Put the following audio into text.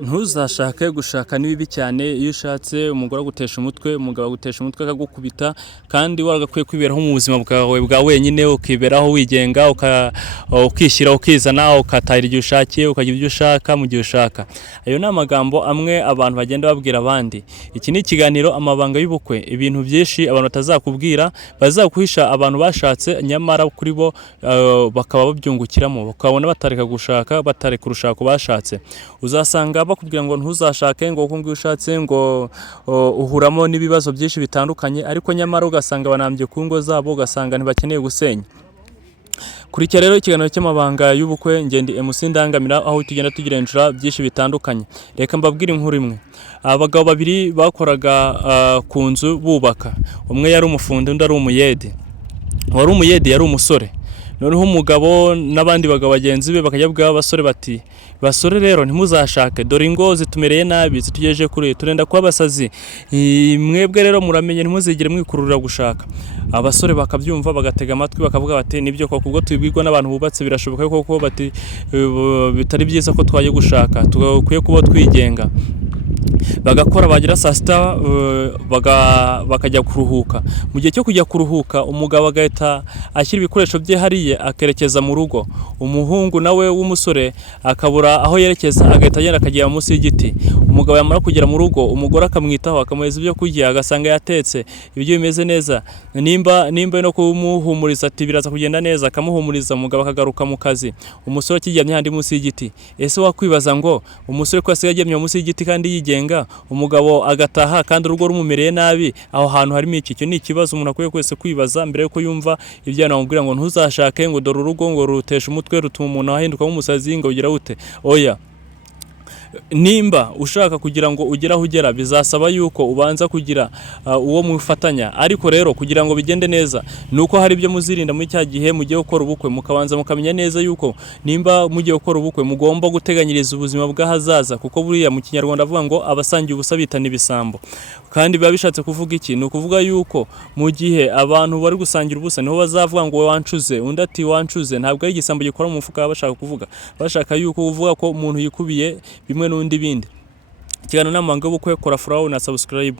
Ntuzashake gushaka ni bibi cyane iyo ushatse umugore agutesha umutwe, umugabo agutesha umutwe akagukubita kandi waragakwiye kwiberaho mu buzima bwawe bwa wenyine, ukiberaho wigenga, ukishyira ukizana, ukatahira igihe ushakiye, ukagira ibyo ushaka mu gihe ushaka. Ayo ni amagambo amwe abantu bagenda babwira abandi. Iki ni ikiganiro amabanga y'ubukwe, ibintu byinshi abantu batazakubwira bazakuhisha abantu bashatse, nyamara kuri bo bakaba babyungukiramo, bakabona batareka gushaka, batareka urushako bashatse. Uzasanga bakubwira ngo ntuzashake ngo kuko ushatse ngo uhuramo n'ibibazo byinshi bitandukanye, ariko nyamara ugasanga banambye ku ngo zabo, ugasanga ntibakeneye gusenya. Kurikira rero ikiganiro cy'amabanga y'ubukwe, ngendi MC Ndangamira, aho tugenda tugirenjura byinshi bitandukanye. Reka mbabwire inkuru imwe. Abagabo babiri bakoraga ku nzu bubaka, umwe yari umufundi undi ari umuyede. Wari umuyede yari umusore. Noneho umugabo n'abandi bagabo bagenzi be bakajya bwa abasore bati, basore rero ntimuzashake, dore ingo zitumereye nabi, zitugejeje kure, turenda kuba abasazi, mwebwe rero muramenye ntimuzigire mwikururira gushaka. Abasore bakabyumva bagatega amatwi bakavuga bati, nibyo koko ubwo tubibwirwa n'abantu bubatse birashoboka koko bati bitari byiza ko twaje gushaka, tukwiye kuba twigenga. Bagakora bagira saa sita bakajya kuruhuka. Mu gihe cyo kujya kuruhuka, umugabo agahita ashyira ibikoresho bye hariye akerekeza mu rugo. Umuhungu nawe w'umusore akabura aho yerekeza, agahita agenda akagera munsi y'igiti. Umugabo yamara kugera mu rugo, umugore akamwitaho, akamuhereza ibyo kurya, agasanga yatetse ibyo bimeze neza. Nimba no kumuhumuriza ati biraza kugenda neza, akamuhumuriza, umugabo akagaruka mu kazi. Umusore akiryamye handi munsi y'igiti. Ese wakwibaza ngo umusore ko asigaye aryamye munsi y'igiti kandi yigenga, umugabo agataha kandi urugo rumumereye nabi, aho hantu harimo iki? Cyo ni ikibazo umuntu akwiye kwese kwibaza mbere yuko yumva ibyo namubwira ngo ntuzashake, ngo dore urugo ngo rutesha umutwe, rutuma umuntu ahinduka nk'umusazi, ngo ugira ute. Oya, nimba ushaka kugira ngo ugere aho ugera, bizasaba yuko ubanza kugira uwo mufatanya. Ariko rero kugira ngo bigende neza, nuko hari ibyo muzirinda muri cya gihe mugiye gukora ubukwe, mukabanza mukamenya neza yuko nimba mugiye gukora ubukwe mugomba guteganyiriza ubuzima bw'ahazaza, kuko buriya mu Kinyarwanda avuga ngo abasangiye ubusa bitana ibisambo. Kandi biba bishatse kuvuga iki? Ni ukuvuga yuko mu gihe abantu bari gusangira ubusa niho bazavuga ngo wancuze, undi ati wancuze. Ntabwo ari igisambo gikora mu mufuka bashaka kuvuga, bashaka yuko uvuga ko umuntu yikubiye bimwe n'undi bindi. Ikiganiro n'amabanga y'ubukwe, kora follow na subscribe.